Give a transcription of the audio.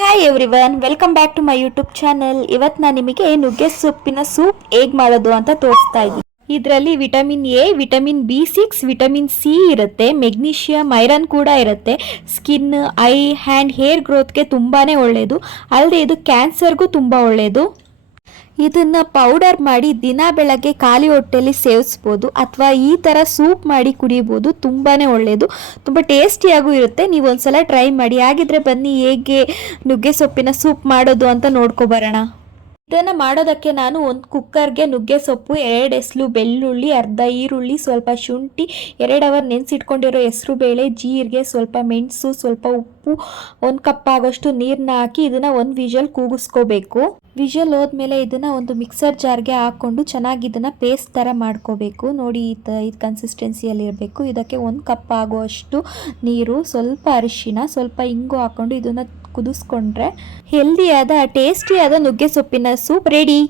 Hi everyone, welcome back to my YouTube channel. ಇವತ್ತು ನಾನು ನಿಮಗೆ ನುಗ್ಗೆ ಸೊಪ್ಪಿನ ಸೂಪ್ ಹೇಗೆ ಮಾಡೋದು ಅಂತ ತೋರಿಸ್ತಾ ಇದ್ದೀನಿ. ಇದರಲ್ಲಿ ವಿಟಮಿನ್ ಎ, ವಿಟಮಿನ್ ಬಿ6, ವಿಟಮಿನ್ ಸಿ ಇರುತ್ತೆ, ಮೆಗ್ನೀಷಿಯಮ್, ಐರನ್ ಕೂಡ ಇರುತ್ತೆ. ಸ್ಕಿನ್, ಐ, ಹ್ಯಾಂಡ್, ಹೇರ್ ಗ್ರೋತ್ಗೆ ತುಂಬಾ ಒಳ್ಳೆಯದು. ಅಲ್ಲದೆ ಇದು ಕ್ಯಾನ್ಸರ್ಗೂ ತುಂಬ ಒಳ್ಳೆಯದು. ಇದನ್ನು ಪೌಡರ್ ಮಾಡಿ ದಿನ ಬೆಳಗ್ಗೆ ಖಾಲಿ ಹೊಟ್ಟೆಯಲ್ಲಿ ಸೇವಿಸ್ಬೋದು, ಅಥವಾ ಈ ಥರ ಸೂಪ್ ಮಾಡಿ ಕುಡಿಬೋದು. ತುಂಬಾ ಒಳ್ಳೆಯದು, ತುಂಬ ಟೇಸ್ಟಿಯಾಗೂ ಇರುತ್ತೆ. ನೀವು ಒಂದ್ಸಲ ಟ್ರೈ ಮಾಡಿ. ಹಾಗಿದ್ರೆ ಬನ್ನಿ ಹೇಗೆ ನುಗ್ಗೆ ಸೊಪ್ಪಿನ ಸೂಪ್ ಮಾಡೋದು ಅಂತ ನೋಡ್ಕೊಬರೋಣ. ಇದನ್ನು ಮಾಡೋದಕ್ಕೆ ನಾನು ಒಂದು ಕುಕ್ಕರ್ಗೆ ನುಗ್ಗೆ ಸೊಪ್ಪು, 2 ಎಸ್ಲು ಬೆಳ್ಳುಳ್ಳಿ, ಅರ್ಧ ಈರುಳ್ಳಿ, ಸ್ವಲ್ಪ ಶುಂಠಿ, 2 ಅವರ್ ನೆನೆಸಿಟ್ಕೊಂಡಿರೋ ಹೆಸರು ಬೇಳೆ, ಜೀರಿಗೆ, ಸ್ವಲ್ಪ ಮೆಣಸು, ಸ್ವಲ್ಪ ಉಪ್ಪು, 1 ಕಪ್ ಆಗೋಷ್ಟು ನೀರನ್ನ ಹಾಕಿ ಇದನ್ನು 1 ವಿಷಲ್ ಕೂಗಿಸ್ಕೋಬೇಕು. ವಿಷಲ್ ಹೋದ್ಮೇಲೆ ಇದನ್ನು ಒಂದು ಮಿಕ್ಸರ್ ಜಾರ್ಗೆ ಹಾಕ್ಕೊಂಡು ಚೆನ್ನಾಗಿ ಇದನ್ನು ಪೇಸ್ಟ್ ಥರ ಮಾಡ್ಕೋಬೇಕು. ನೋಡಿ, ಈ ಕನ್ಸಿಸ್ಟೆನ್ಸಿಯಲ್ಲಿ ಇರಬೇಕು. ಇದಕ್ಕೆ 1 ಕಪ್ ಆಗುವಷ್ಟು ನೀರು, ಸ್ವಲ್ಪ ಅರಿಶಿಣ, ಸ್ವಲ್ಪ ಇಂಗು ಹಾಕ್ಕೊಂಡು ಇದನ್ನು ಕುದಿಸ್ಕೊಂಡ್ರೆ ಹೆಲ್ದಿಯಾದ ಟೇಸ್ಟಿಯಾದ ನುಗ್ಗೆ ಸೊಪ್ಪಿನ ಸೂಪ್ ರೆಡಿ.